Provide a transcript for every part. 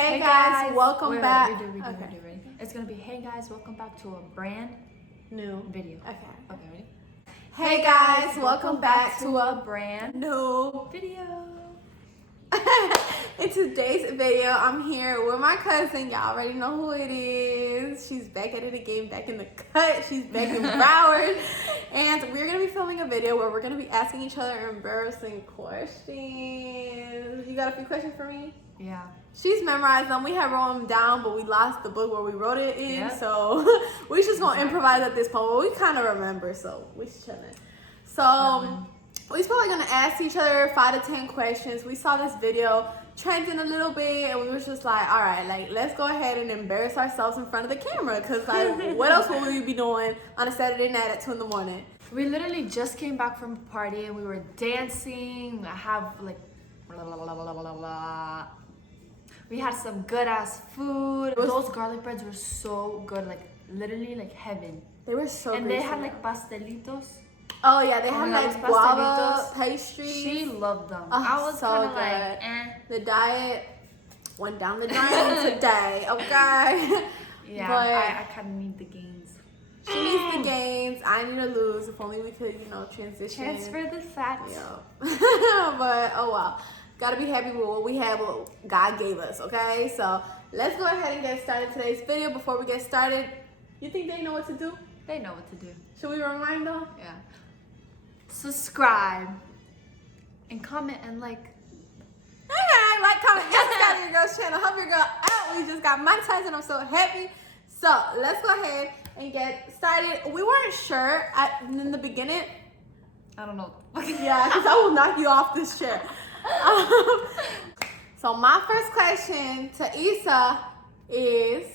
Hey guys, welcome back. Ready. It's gonna be hey guys, welcome back to a brand new video. Okay, ready? Hey guys, welcome back to a brand new video. In today's video, I'm here with my cousin. Y'all already know who it is. She's back at it again, back in the cut. She's back in Broward. And we're going to be filming a video where we're going to be asking each other embarrassing questions. You got a few questions for me? Yeah. She's memorized them. We had wrote them down, but we lost the book where we wrote it in. Yep. So we just going to improvise at this point. But we kind of remember, so we chilling. So we're probably going to ask each other 5 to 10 questions. We saw this video trending a little bit, and we was just like, all right, like, let's go ahead and embarrass ourselves in front of the camera. Because, like, what else would we be doing on a Saturday night at 2 in the morning? We literally just came back from a party, and we were dancing. I have, like, blah, blah, blah, blah, blah, blah. We had some good-ass food. Those garlic breads were so good, like, literally, like, heaven. They were so good. And they had, like, pastelitos. Oh yeah, they had like guava pastries. She loved them. Oh, I was so kind of good. like, eh. The diet went down the drain today, okay? Yeah, but I kind of need the gains. She needs the gains. I need to lose. If only we could, transition. Transfer the fat. Yeah. But, oh wow. Gotta be happy with what we have, what God gave us, okay? So, let's go ahead and get started today's video. Before we get started, you think they know what to do? They know what to do. Should we remind them? Yeah. Subscribe and comment and like. Hey, like, comment, subscribe to your girl's channel. Help your girl out. We just got monetized and I'm so happy. So let's go ahead and get started. We weren't sure in the beginning. I don't know. Yeah, because I will knock you off this chair. So my first question to Issa is,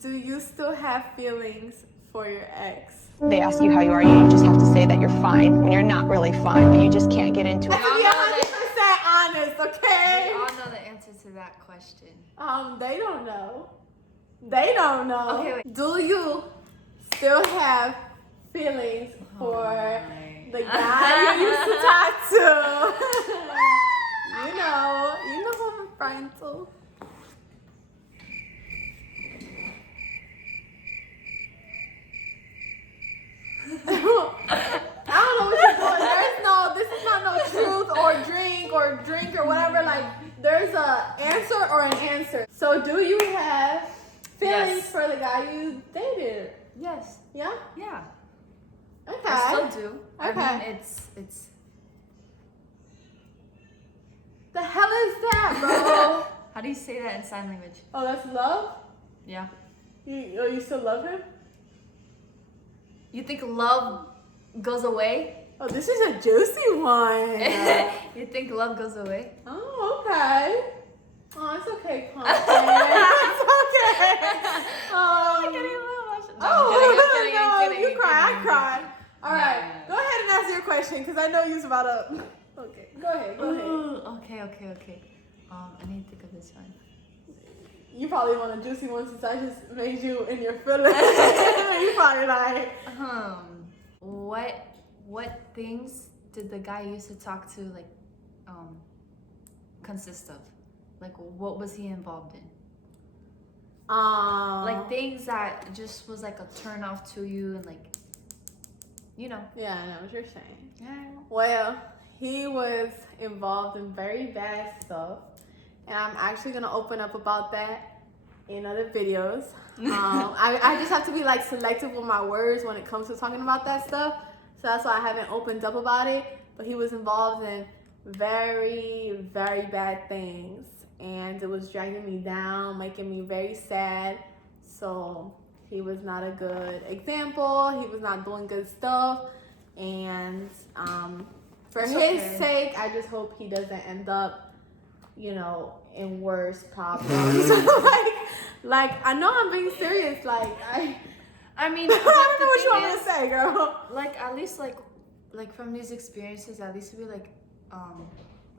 do you still have feelings for your ex? They ask you how you are, you just have to say that you're fine when you're not really fine, but you just can't get into it. Be 100% honest, okay? We all know the answer to that question. They don't know. They don't know. Okay, wait. Do you still have feelings for the guy you used to talk to? you know who I'm referring to. I don't know what you're doing. This is not no truth or drink or whatever. Like, there's a answer or an answer. So, do you have feelings for the guy you dated? Yes. Yeah? Yeah. Okay. I still do. Okay. I mean, it's. The hell is that, bro? How do you say that in sign language? Oh, that's love? Yeah. You still love him? You think love goes away? Oh, this is a juicy one. You think love goes away? Oh, okay. Oh, it's okay, Constance. It's okay. I'm getting a little emotional. I'm kidding. No, You cry, I cry. All right, No. go ahead and answer your question, because I know you're about to. Okay, go ahead. Ooh, okay. I need to think of this one. You probably want a juicy one since I just made you in your feelings. You probably like. What things did the guy you used to talk to consist of? Like, what was he involved in? Like things that just was like a turn off to you and like, Yeah, I know what you're saying. Yeah. Well, he was involved in very bad stuff, and I'm actually gonna open up about that in other videos. I just have to be like selective with my words when it comes to talking about that stuff. So that's why I haven't opened up about it. But he was involved in very, very bad things. And it was dragging me down, making me very sad. So he was not a good example. He was not doing good stuff. And for his sake, I just hope he doesn't end up, in worse problems. like I know I'm being serious. I mean, I don't know what you want me to say, girl. Like, at least, like from these experiences, at least we,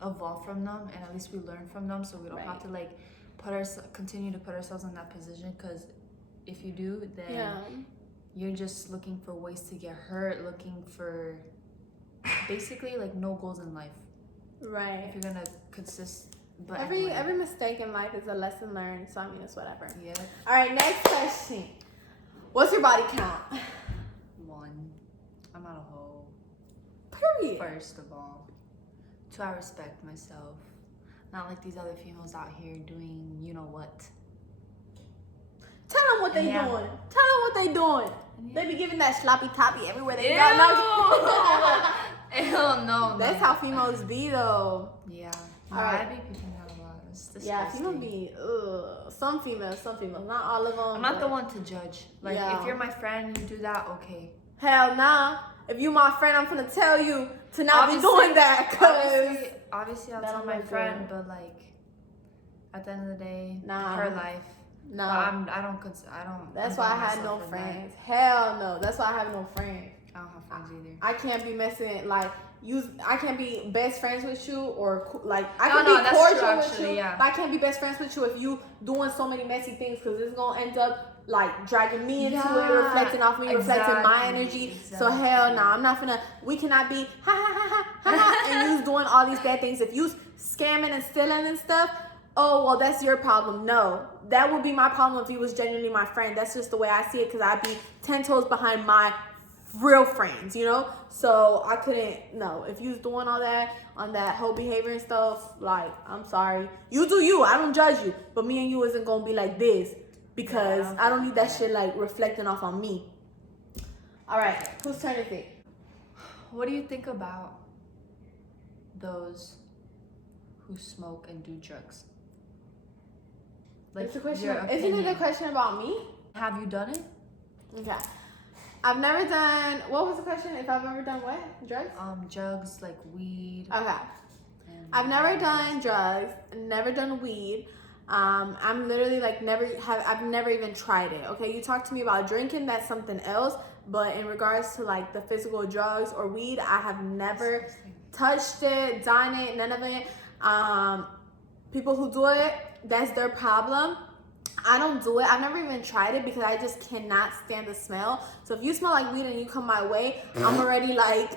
evolve from them, and at least we learn from them, so we don't have to, continue to put ourselves in that position, because if you do, then you're just looking for ways to get hurt, looking for basically like no goals in life. Right. If you're gonna consist. But Every anyway. mistake in life is a lesson learned, so I mean it's whatever. Yeah. All right, next question. What's your body count? 1. I'm not a hoe. Period. First of all. 2, I respect myself. Not like these other females out here doing you know what. Tell them what they doing. Tell them what they doing. Yeah. They be giving that sloppy toppy everywhere they Ew. go. No. Ew, no. That's how females be though. Yeah. All right. I be picking that a lot. It's disgusting. Yeah, females be some females, not all of them. I'm not the one to judge. Like Yeah. if you're my friend, you do that, okay. Hell nah. If you my friend, I'm gonna tell you to not be doing that. Cause Obviously I'll that tell don't my look friend, good. but like at the end of the day, Nah. her life. no. But I don't. That's I'm why I putting had no myself in that. friends. Hell no. That's why I have no friends. I don't have friends either. I can't be messing like I can't be best friends with you or like I No, can no, be that's cordial true, with actually, you, yeah. but I can't be best friends with you if you doing so many messy things because it's gonna end up like dragging me into it, Yeah, reflecting off me, reflecting my energy. So hell no, I'm not gonna. We cannot be ha ha ha ha ha ha and you doing all these bad things. If you scamming and stealing and stuff, oh well, that's your problem. No, that would be my problem if you was genuinely my friend. That's just the way I see it because I'd be 10 toes behind my real friends, you know. So I couldn't. No, if you was doing all that on that whole behavior and stuff, like I'm sorry, you do you. I don't judge you, but me and you isn't gonna be like this because I don't need that shit like reflecting off on me. All right, whose turn is it? What do you think about those who smoke and do drugs? Like It's a question. your Isn't it opinion. a question about me? Have you done it? Okay. I've never done. What was the question? If I've ever done what? Drugs? Drugs like weed. Okay. And I've never done drugs. Never done weed. I'm literally like I've never even tried it. Okay, you talk to me about drinking, that's something else. But in regards to like the physical drugs or weed, I have never touched it, done it, none of it. People who do it, that's their problem. I don't do it. I've never even tried it because I just cannot stand the smell. So if you smell like weed and you come my way, I'm already like,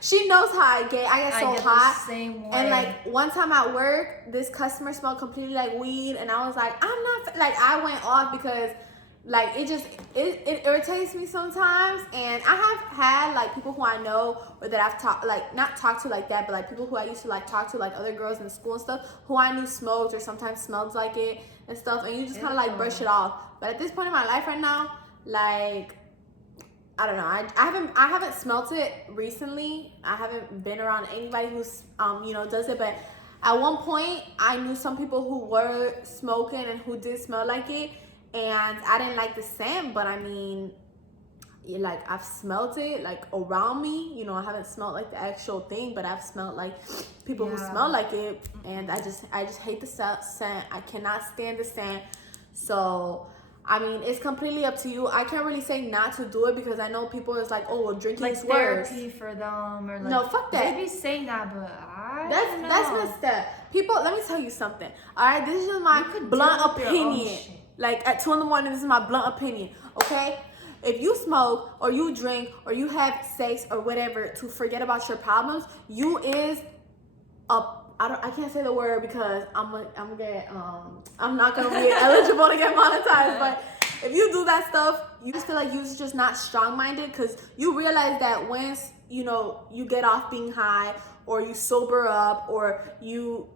she knows how I get so hot. The same way. And like one time at work, this customer smelled completely like weed, and I was like, I'm not like I went off because like it irritates me sometimes. And I have had like people who I know or that I've talked like not talked to like that, but like people who I used to like talk to like other girls in school and stuff who I knew smoked or sometimes smelled like it and stuff, and you just kind of like brush it off. But at this point in my life right now, like I don't know. I haven't smelt it recently. I haven't been around anybody who's does it. But at one point, I knew some people who were smoking and who did smell like it, and I didn't like the scent. But I mean, like I've smelt it like around me. You know, I haven't smelled like the actual thing, but I've smelled like people who smell like it, and I just hate the scent. I cannot stand the scent. So. I mean, it's completely up to you. I can't really say not to do it because I know people is like, oh, well, drinking like is worse. therapy for them or like No, fuck that. They be saying that, but That's messed up. People, let me tell you something. All right, this is just my blunt opinion. Like at 2 a.m, this is my blunt opinion. Okay, if you smoke or you drink or you have sex or whatever to forget about your problems, you is a I can't say the word because I'm not gonna be eligible to get monetized. But if you do that stuff, you just feel like you're just not strong-minded because you realize that once you get off being high or you sober up or you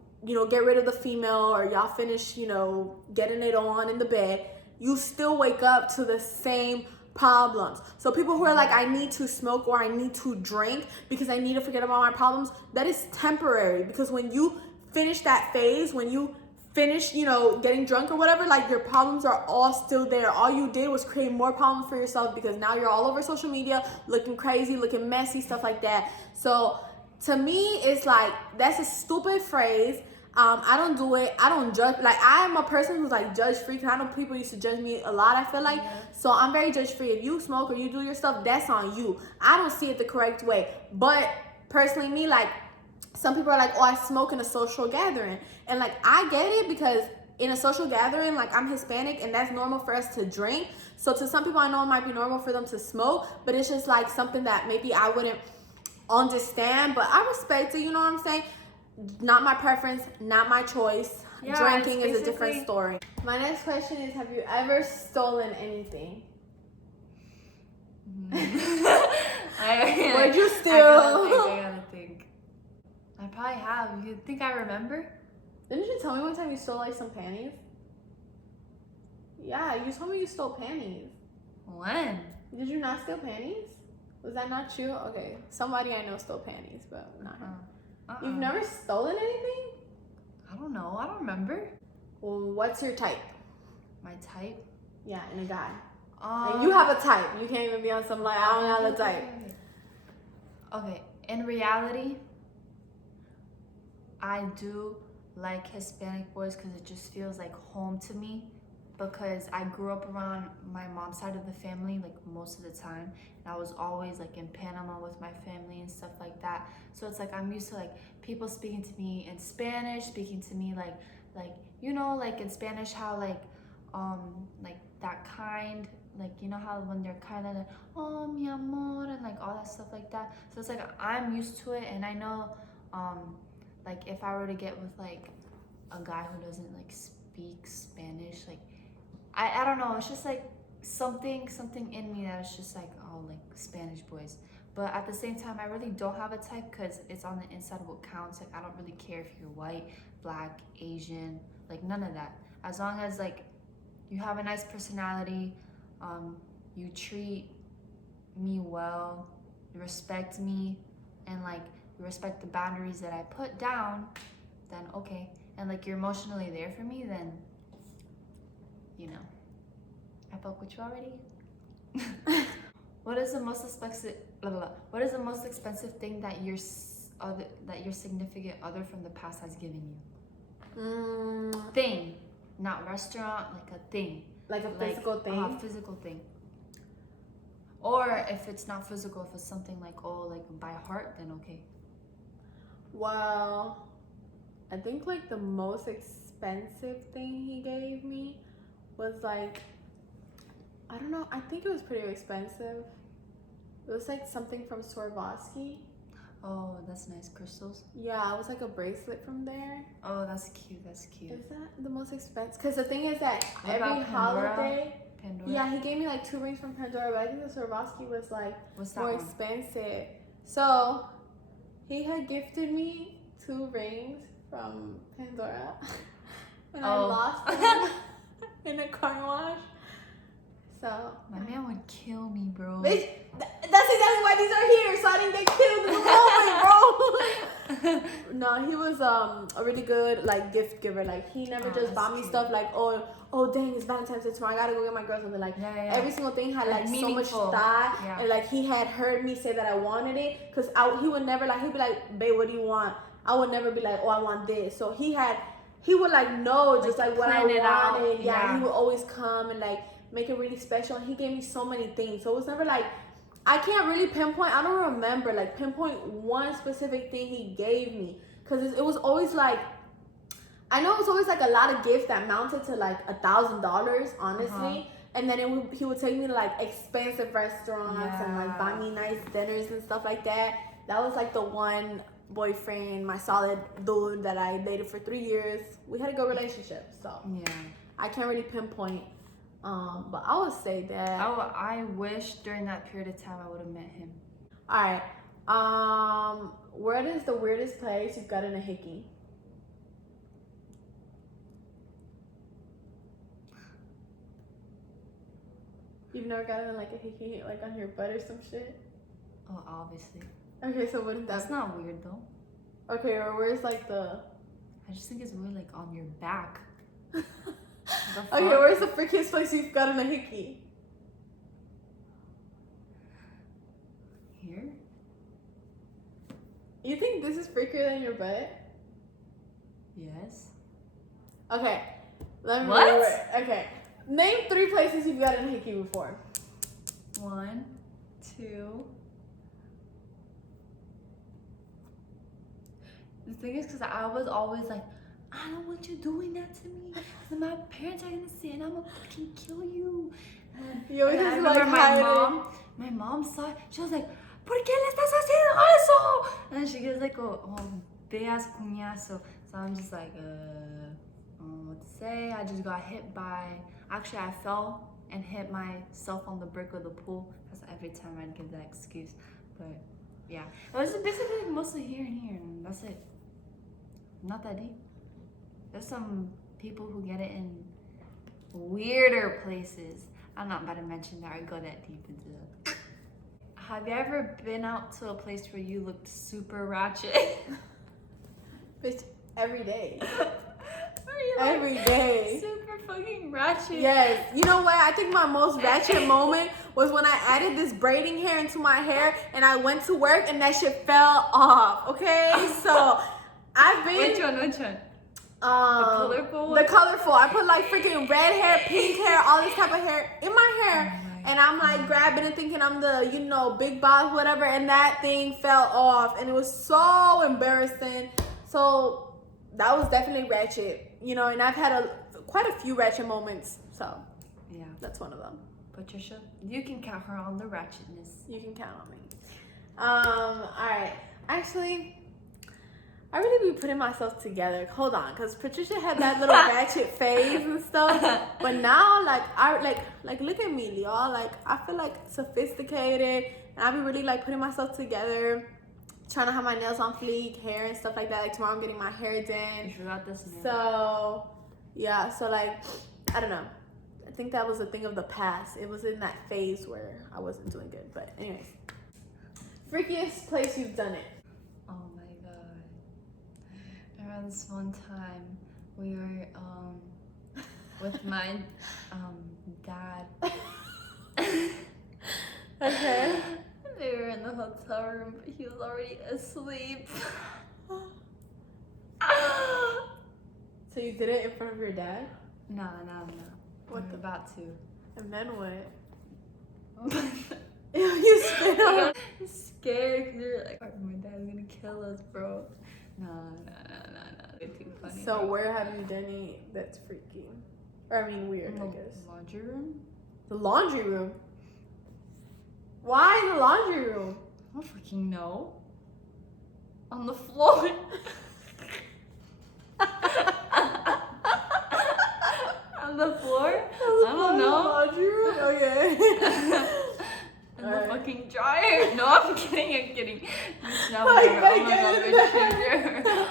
get rid of the female or y'all finish getting it on in the bed, you still wake up to the same problems. So people who are like, I need to smoke or I need to drink because I need to forget about my problems, that is temporary. Because when you finish that phase, when you finish, getting drunk or whatever, like your problems are all still there. All you did was create more problems for yourself because now you're all over social media looking crazy, looking messy, stuff like that. So to me, it's like, that's a stupid phrase. I don't do it. I don't judge. Like, I am a person who's like judge free because I know people used to judge me a lot, I feel like. So I'm very judge free. If you smoke or you do your stuff, that's on you. I don't see it the correct way. But personally, me, like, some people are like, oh, I smoke in a social gathering. And like, I get it because in a social gathering, like I'm Hispanic and that's normal for us to drink. So to some people I know it might be normal for them to smoke, but it's just like something that maybe I wouldn't understand, but I respect it, you know what I'm saying? not my preference, not my choice. Yeah, Drinking it's is a different basically- story. My next question is, have you ever stolen anything? Where'd you steal? I gotta think. I probably have. You think I remember? Didn't you tell me one time you stole like some panties? Yeah, you told me you stole panties. When? Did you not steal panties? Was that not true? Okay, somebody I know stole panties, but not her. You've never stolen anything? I don't know. I don't remember. Well, what's your type? My type? Yeah, in a guy. And you have a type. You can't even be on some like, I don't have a type. Okay, in reality, I do like Hispanic boys because it just feels like home to me, because I grew up around my mom's side of the family like most of the time, and I was always like in Panama with my family and stuff like that. So it's like I'm used to like people speaking to me in Spanish, speaking to me like you know, like in Spanish how like that kind, like you know how when they're kind of like, oh mi amor, and like all that stuff like that. So it's like I'm used to it, and I know like if I were to get with like a guy who doesn't like speak Spanish, like I don't know, it's just like something in me that is just like, oh, like Spanish boys. But at the same time, I really don't have a type because it's on the inside of what counts. Like I don't really care if you're white, black, Asian, like none of that. As long as like you have a nice personality, you treat me well, you respect me, and like you respect the boundaries that I put down, then okay. And like you're emotionally there for me, then you know, I fuck with you already. What is the most expensive? What is the most expensive thing that your significant other from the past has given you? Thing, not restaurant, like a thing. Like a physical thing? A physical thing. Or if it's not physical, if it's something like, oh, like by heart, then okay. Well, I think like the most expensive thing he gave me was like, I don't know, I think it was pretty expensive. It was like something from Swarovski. Oh, that's nice. Crystals? Yeah, it was like a bracelet from there. Oh, that's cute. That's cute. Is that the most expensive? Because the thing is that What every about Pandora? holiday. Pandora? Yeah, he gave me like 2 rings from Pandora, but I think the Swarovski was like What's that more one? expensive. So he had gifted me 2 rings from Pandora, and I lost them in a car wash. So My man would kill me, bro. bitch, that's exactly why these are here, so I didn't get killed in the moment, bro. No, he was a really good like gift giver. Like he never just bought me cute. stuff like, oh dang, it's Valentine's Day tomorrow, I gotta go get my girl something. Like every single thing had like so much meaningful. thought, Yeah. and like he had heard me say that I wanted it, cause he would never like, he'd be like, babe, what do you want? I would never be like, oh, I want this. So he would like know just like what I plan it out. wanted. Yeah. He would always come and like make it really special, and he gave me so many things. So it was never like, I can't really pinpoint, I don't remember like pinpoint one specific thing he gave me, because it was always like, I know it was always like a lot of gifts that mounted to like $1,000, honestly. And then he would take me to like expensive restaurants and like buy me nice dinners and stuff like that. That was like the one boyfriend, my solid dude that I dated for 3 years. We had a good relationship, so Yeah. I can't really pinpoint. But I would say that. I wish during that period of time I would have met him. All right. What is the weirdest place you've gotten a hickey? You've never gotten like a hickey like on your butt or some shit? Oh, obviously. Okay, so what is That's that? not weird though. Okay, or where's like the... I just think it's weird, like on your back. Okay, where's the freakiest place you've gotten a hickey? Here? You think this is freakier than your butt? Yes. Okay, let me... What? Okay, name 3 places you've gotten a hickey before. 1, 2. The thing is, because I was always like, I don't want you doing that to me. So my parents are gonna see it and I'm gonna fucking kill you. You always And I just remember like my mom saw it. She was like, ¿Por qué le estás haciendo eso? And she gives like big ass cuñazo. So I'm just like, I don't know what to say. I just got hit by. Actually, I fell and hit myself on the brick of the pool. That's every time I'd give that excuse. But yeah, it was basically mostly here and here, and that's it. Not that deep. There's some people who get it in weirder places. I'm not about to mention that or go that deep into that. Have you ever been out to a place where you looked super ratchet? Bitch, every day. Like Every day. super fucking ratchet. Yes. You know what? I think my most ratchet moment was when I added this braiding hair into my hair and I went to work and that shit fell off. Okay? So I've been. Which one? The colorful one? The colorful. I put like freaking red hair, pink hair, all this type of hair in my hair. And I'm like grabbing and thinking I'm the, you know, big boss, whatever. And that thing fell off. And it was so embarrassing. So that was definitely ratchet. You know, and I've had quite a few ratchet moments. So yeah, that's one of them. Patricia, you can count her on the ratchetness. You can count on me. All right. Actually, I really be putting myself together. Hold on, because Patricia had that little ratchet phase and stuff. But now, like, look at me, y'all. Like, I feel like sophisticated, and I be really like putting myself together, trying to have my nails on fleek, hair and stuff like that. Like tomorrow, I'm getting my hair done. You forgot this nail. So, yeah. So like, I don't know. I think that was a thing of the past. It was in that phase where I wasn't doing good. But anyways, freakiest place you've done it. Oh my god. Around this one time, we were with my dad. Okay. They were in the hotel room, but he was already asleep. So you did it in front of your dad? No. What I'm the- about to. And then what? You spit on. I'm scared because you're like, my dad's gonna kill us, bro. No. It's too funny. So bro. where have you done it that's freaky? Or I mean weird, I guess. Laundry room? The laundry room? Why in the laundry room? I don't freaking know. On the floor. On the floor? I don't know. Laundry room? Okay. In Alright. the fucking dryer? No, I'm kidding. It's not Like, weird. like, Oh my god, get bitch,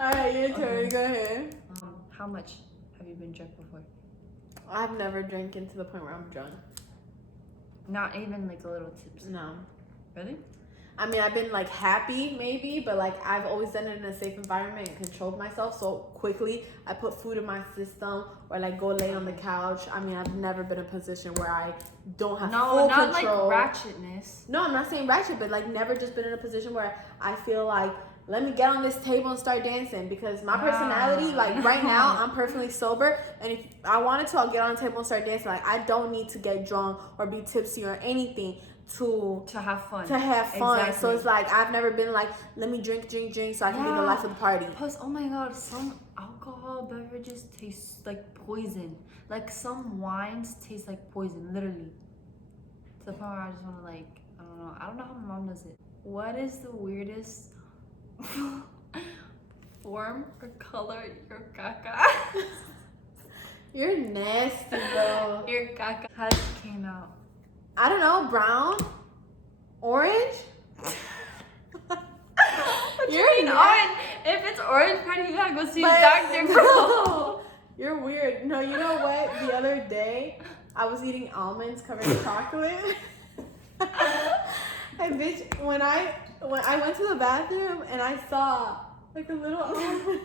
Alright, your turn. Go ahead. How much have you been drunk before? I've never drinking to the point where I'm drunk. Not even like a little tips. No. Really? I mean, I've been like happy maybe, but like I've always done it in a safe environment and controlled myself so quickly. I put food in my system or like go lay on the couch. I mean, I've never been in a position where I don't have full not control. like ratchetness. No, I'm not saying ratchet, but like never just been in a position where I feel like, let me get on this table and start dancing, because my personality, like right now, I'm perfectly sober, and if I wanted to, I'll get on the table and start dancing. Like I don't need to get drunk or be tipsy or anything to have fun. Exactly. So it's like I've never been like, let me drink so I can be the life of the party. Plus, oh my god, some alcohol beverages taste like poison. Like some wines taste like poison, literally. To the point where I just want to like, I don't know how my mom does it. What is the weirdest form or color your caca? You're nasty, bro. Your caca has came out. I don't know, brown, orange. You're orange. If it's orange party, you gotta go see a doctor, bro. You're weird. No, you know what? The other day, I was eating almonds covered in chocolate. And bitch, when I went to the bathroom and I saw like a little almond.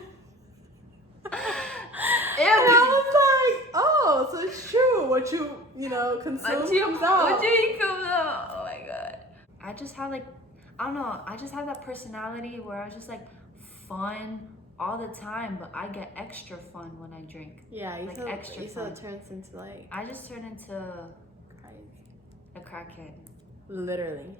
And I was like, oh, so it's true. What you know, consume comes out. What you come out? Oh my god. I just have like, I don't know. I just have that personality where I was just like fun all the time, but I get extra fun when I drink. Yeah, you like feel extra you feel fun. it turns into like I just turn into crazy. a crackhead. Literally.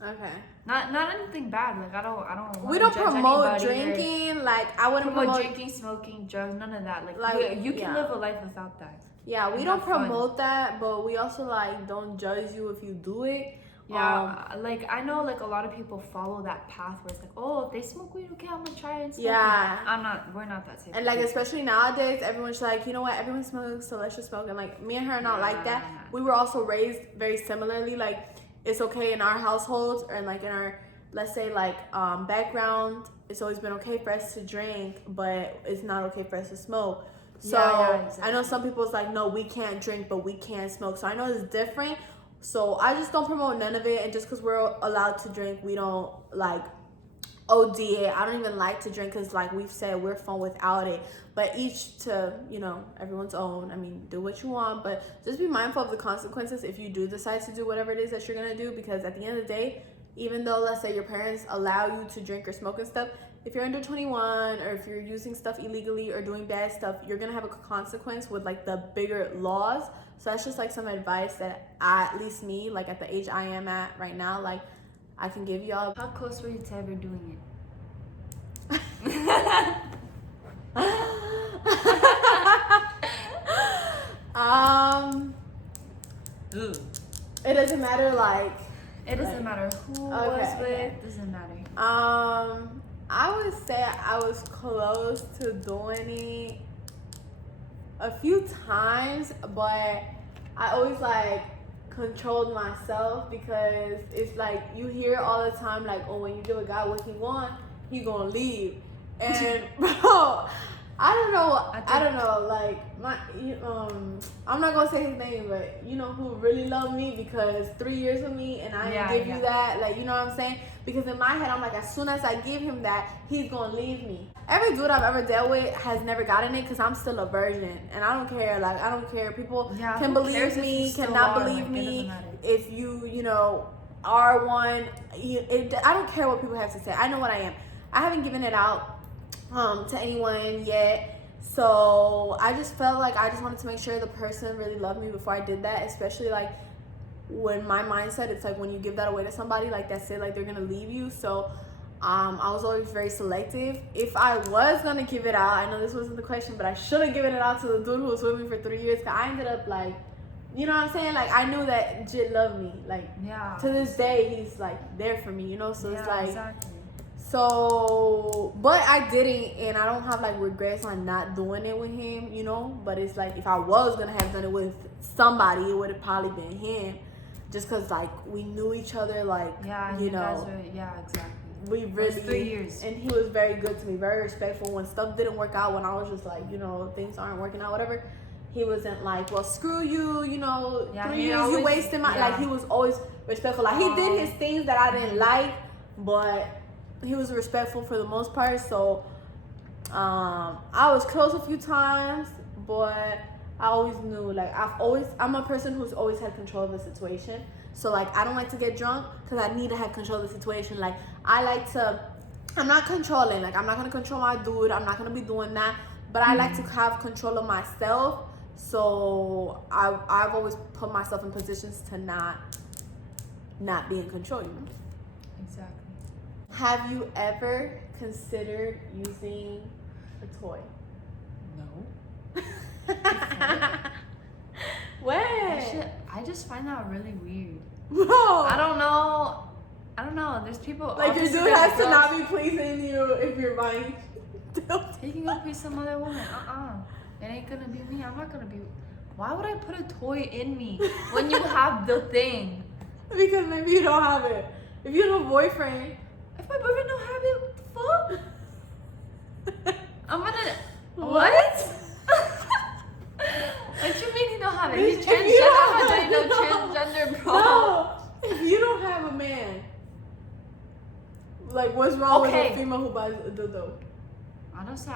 Okay. Not anything bad. Like I don't. We don't judge promote anybody drinking. Like I wouldn't promote promote drinking, smoking, drugs, none of that. Like, you can yeah. live a life without that. Yeah, we and don't have fun. promote that, but we also like don't judge you if you do it. Yeah, like I know like a lot of people follow that path where it's like, oh, if they smoke weed, okay, I'm gonna try it and smoke Yeah. we're not that safe. And like especially nowadays, everyone's like, you know what, everyone smokes, so let's just smoke. And like me and her are not like that. We were also raised very similarly. Like it's okay in our households or like in our, let's say like background, it's always been okay for us to drink, but it's not okay for us to smoke. So exactly. I know some people's like, no, we can't drink, but we can smoke. So I know it's different. So I just don't promote none of it. And just because we're allowed to drink, we don't like OD it. I don't even like to drink because like we've said, we're fun without it. But each to, you know, everyone's own. I mean, do what you want, but just be mindful of the consequences if you do decide to do whatever it is that you're going to do. Because at the end of the day, even though let's say your parents allow you to drink or smoke and stuff, if you're under 21 or if you're using stuff illegally or doing bad stuff, you're gonna have a consequence with like the bigger laws. So that's just like some advice that at least me, like at the age I am at right now, like I can give y'all. How close were you to ever doing it? It doesn't matter like. It doesn't matter who was with. Doesn't matter. I would say I was close to doing it a few times, but I always like controlled myself because it's like you hear all the time like, oh, when you give a guy what he want, he gonna leave. And bro, I don't know, like I'm not gonna say his name, but you know who really loved me because 3 years with me and I didn't give you that, like, you know what I'm saying? Because in my head, I'm like, as soon as I give him that, he's gonna leave me. Every dude I've ever dealt with has never gotten it because I'm still a virgin and I don't care. Like, I don't care. People can believe me, cannot believe me. If you know, are one, I don't care what people have to say. I know what I am. I haven't given it out to anyone yet. So I just felt like I just wanted to make sure the person really loved me before I did that, especially like when my mindset, it's like when you give that away to somebody, like that's it, like they're gonna leave you. So I was always very selective. If I was gonna give it out, I know this wasn't the question, but I should have given it out to the dude who was with me for 3 years, because I ended up like, you know what I'm saying? Like I knew that Jit loved me. Like to this day, he's like there for me, you know? So it's like, so, but I didn't, and I don't have like regrets on not doing it with him, you know? But it's like, if I was gonna have done it with somebody, it would have probably been him, just cause like we knew each other, like, you know, exactly. We really, 3 years. And he was very good to me, very respectful. When stuff didn't work out, when I was just like, you know, things aren't working out, whatever, he wasn't like, well, screw you, you know, 3 years you wasted my, like he was always respectful. Like he did his things that I didn't like, but he was respectful for the most part. So I was close a few times, but I always knew, like I'm a person who's always had control of the situation. So like I don't like to get drunk because I need to have control of the situation. Like I'm not controlling, like I'm not gonna control my dude, I'm not gonna be doing that, but I like to have control of myself. So I've always put myself in positions to not be in control, you know? Exactly. Have you ever considered using a toy? No. When? I just find that really weird. Bro. I don't know. There's people like your dude has to not be pleasing you if you're buying. Taking a piece of some other woman. It ain't gonna be me. I'm not gonna be. Why would I put a toy in me when you have the thing? Because maybe you don't have it. If you have a boyfriend. If my boyfriend don't have it, what the fuck? I'm gonna. What? What you mean he don't have it? He's transgender. Transgender, bro. No. If you don't have a man, like what's wrong with a female who buys a dildo? I didn't say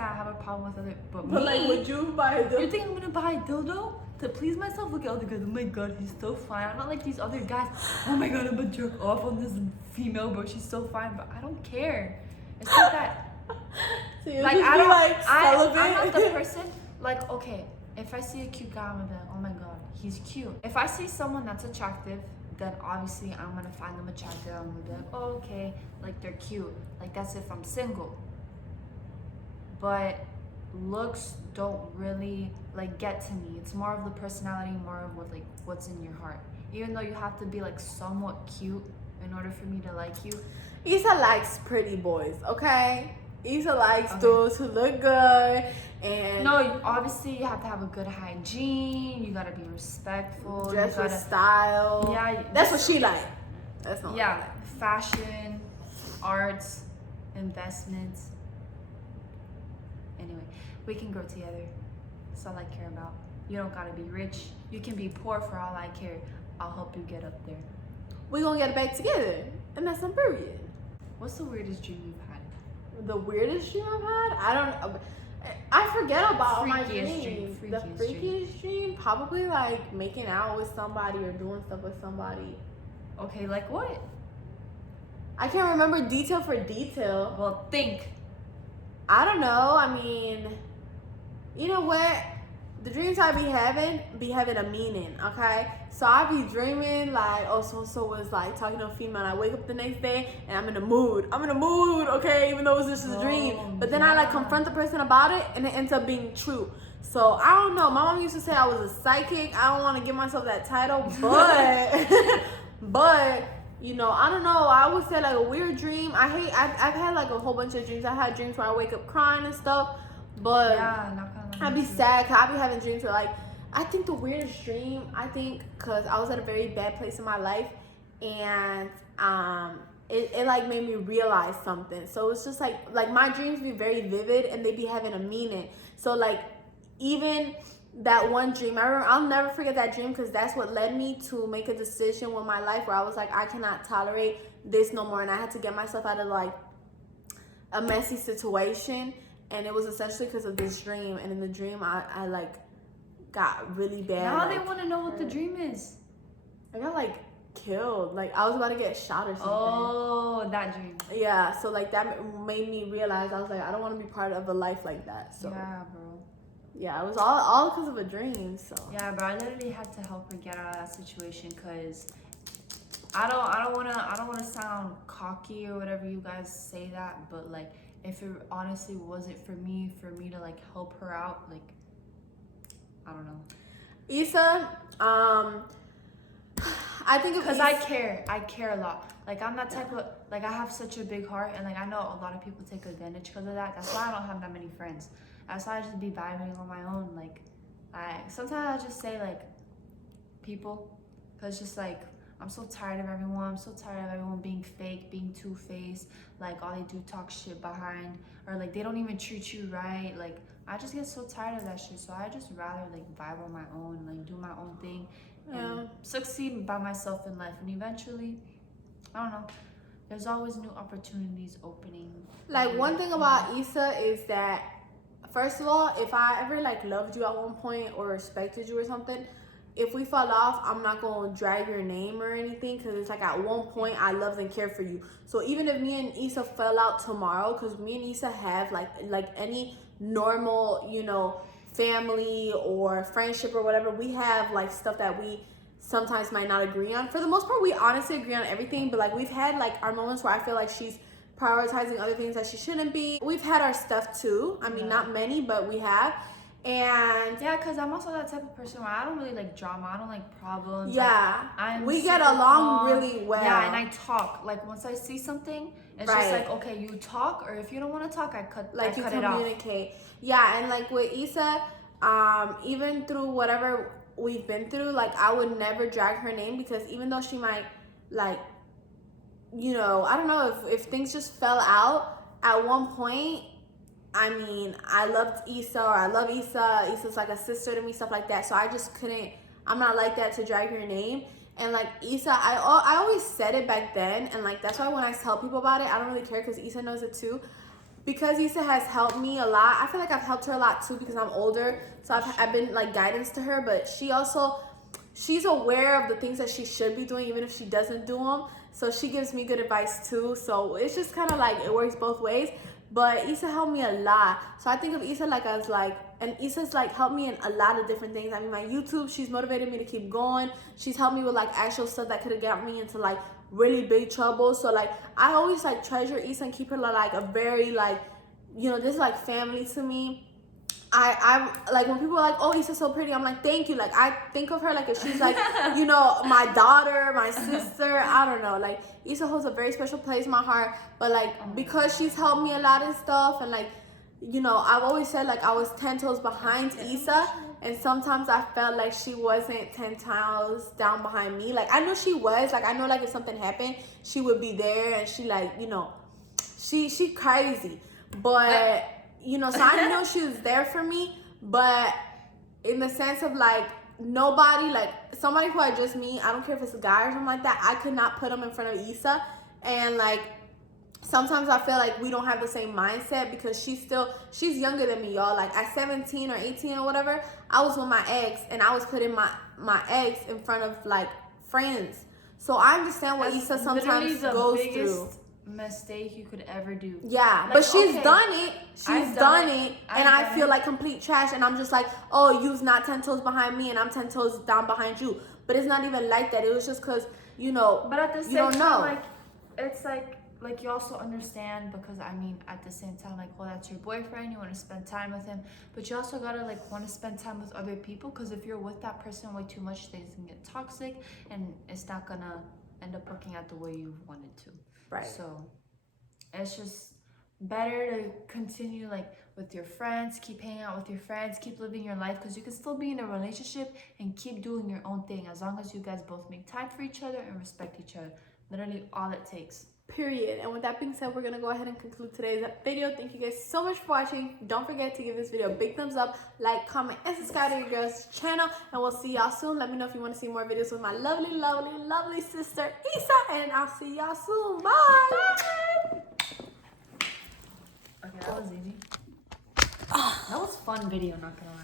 I have a problem with other, but me. Like, would you buy a dildo? You think I'm gonna buy a dildo to please myself? Look at other guys. Oh my god, he's so fine. I'm not like these other guys. Oh my god, I'm gonna jerk off on this female, bro. She's so fine, but I don't care. It's not that. So like I don't. I'm not the person. Like, okay, if I see a cute guy, I'm gonna be like, oh my god, he's cute. If I see someone that's attractive, then obviously I'm gonna find them attractive. I'm gonna be like, oh, okay, like they're cute. Like that's if I'm single. But looks don't really like get to me. It's more of the personality, more of what like what's in your heart. even though you have to be like somewhat cute in order for me to like you. Issa likes pretty boys, okay? Issa likes dudes who look good and no, obviously you have to have a good hygiene. You gotta be respectful. dress with style. Yeah, that's what she like. That's not. Yeah, fashion, arts, investments. Anyway, we can grow together. That's all I care about. You don't gotta be rich. You can be poor for all I care. I'll help you get up there. We gonna get it back together, and that's on period. What's the weirdest dream you've had? The weirdest dream I've had? I don't. I forget about all my Freakiest dreams. dream, The freakiest freakiest dream, probably like making out with somebody or doing stuff with somebody. Okay, like what? I can't remember detail for detail. Well, think. I don't know. I mean, you know what? The dreams I be having a meaning, okay? So I be dreaming like, oh, so was like talking to a female, and I wake up the next day and I'm in a mood. Okay? Even though it was just a dream. But then I like confront the person about it and it ends up being true. So I don't know. My mom used to say I was a psychic. I don't want to give myself that title, but but you know, I don't know. I would say like a weird dream. I've had like a whole bunch of dreams. I had dreams where I wake up crying and stuff, but Yeah, not gonna lie. I'd be sad because I be having dreams where like, I think the weirdest dream, because I was at a very bad place in my life, and it like made me realize something. So it's just like my dreams be very vivid and they be having a meaning. So like even that one dream, I remember, I'll never forget that dream because that's what led me to make a decision with my life where I was like, I cannot tolerate this no more, and I had to get myself out of like a messy situation. And it was essentially because of this dream. And in the dream, I like got really bad. Now like, they want to know what the dream is. I got like killed. Like I was about to get shot or something. Oh, that dream. Yeah. So like that made me realize I was like, I don't want to be part of a life like that. So Yeah, bro. yeah, it was all because of a dream. So Yeah, bro. I literally had to help her get out of that situation because I don't wanna sound cocky or whatever you guys say that, but like, if it honestly wasn't for me to like help her out, like, I don't know. Issa, I think of Because I care a lot. Like, I'm that type of, like, I have such a big heart, and like, I know a lot of people take advantage because of that. That's why I don't have that many friends. That's why I just be vibing on my own. Like, sometimes I just say like people, because just like, I'm so tired of everyone. I'm so tired of everyone being fake, being two-faced. Like, all they do talk shit behind, or like they don't even treat you right. Like, I just get so tired of that shit. So I just rather like vibe on my own, like do my own thing, and succeed by myself in life. And eventually, I don't know, there's always new opportunities opening. like one thing about Issa is that, first of all, if I ever like loved you at one point or respected you or something, if we fall off, I'm not gonna drag your name or anything, because it's like at one point I loved and cared for you. So even if me and Issa fell out tomorrow, because me and Issa have like any normal, you know, family or friendship or whatever, we have like stuff that we sometimes might not agree on. For the most part, we honestly agree on everything, but like we've had like our moments where I feel like she's prioritizing other things that she shouldn't be. We've had our stuff too. I mean, not many, but we have. And yeah, because I'm also that type of person where I don't really like drama. I don't like problems. Yeah, like, we get along really well. Yeah, and I talk. Like, once I see something, it's just like, okay, you talk, or if you don't want to talk, I cut it off. Communicate. Yeah, and like with Issa, even through whatever we've been through, like I would never drag her name, because even though she might like, you know, I don't know, if things just fell out at one point, I mean, I loved Issa, or I love Issa. Issa's like a sister to me, stuff like that. So I just couldn't, I'm not like that to drag her name. And like Issa, I always said it back then. And like, that's why when I tell people about it, I don't really care, because Issa knows it too. Because Issa has helped me a lot. I feel like I've helped her a lot too, because I'm older. So I've been like guidance to her. But she's aware of the things that she should be doing, even if she doesn't do them. So she gives me good advice too. So it's just kind of like, it works both ways. But Issa helped me a lot. So I think of Issa like as like, and Issa's like helped me in a lot of different things. I mean, my YouTube, she's motivated me to keep going. She's helped me with like actual stuff that could have got me into like really big trouble. So like, I always like treasure Issa and keep her like a very like, you know, this is like family to me. I'm like, when people are like, oh, Issa's so pretty, I'm like, thank you. Like, I think of her like if she's like, you know, my daughter, my sister. I don't know. Like, Issa holds a very special place in my heart. But like, because she's helped me a lot and stuff, and like, you know, I've always said like I was 10 toes behind Issa, and sometimes I felt like she wasn't 10 toes down behind me. Like, I knew she was. Like, I know like if something happened, she would be there, and she like, you know, she crazy, but. You know, so I know she was there for me, but in the sense of like nobody, like somebody who I just meet, I don't care if it's a guy or something like that, I could not put him in front of Issa. And like sometimes I feel like we don't have the same mindset because she's younger than me, y'all. Like at 17 or 18 or whatever, I was with my ex and I was putting my ex in front of like friends. So I understand what Issa sometimes goes through. Mistake you could ever do. Yeah, like, but she's done it. She's done it, and I feel like complete trash. And I'm just like, oh, you's not 10 toes behind me, and I'm 10 toes down behind you. But it's not even like that. It was just because, you know, but at the same time, like, it's like you also understand because I mean, at the same time, like, well, that's your boyfriend. You want to spend time with him, but you also gotta like want to spend time with other people because if you're with that person way too much, things can get toxic, and it's not gonna end up working out the way you wanted to. Right. So it's just better to continue like with your friends, keep hanging out with your friends, keep living your life because you can still be in a relationship and keep doing your own thing as long as you guys both make time for each other and respect each other. Literally all it takes. Period. And with that being said, we're gonna go ahead and conclude today's video. Thank you guys so much for watching. Don't forget to give this video a big thumbs up, like, comment, and subscribe to your girl's channel. And we'll see y'all soon. Let me know if you want to see more videos with my lovely, lovely, lovely sister Issa. And I'll see y'all soon. Bye. Bye. Okay, that was easy. That was a fun video, not gonna lie.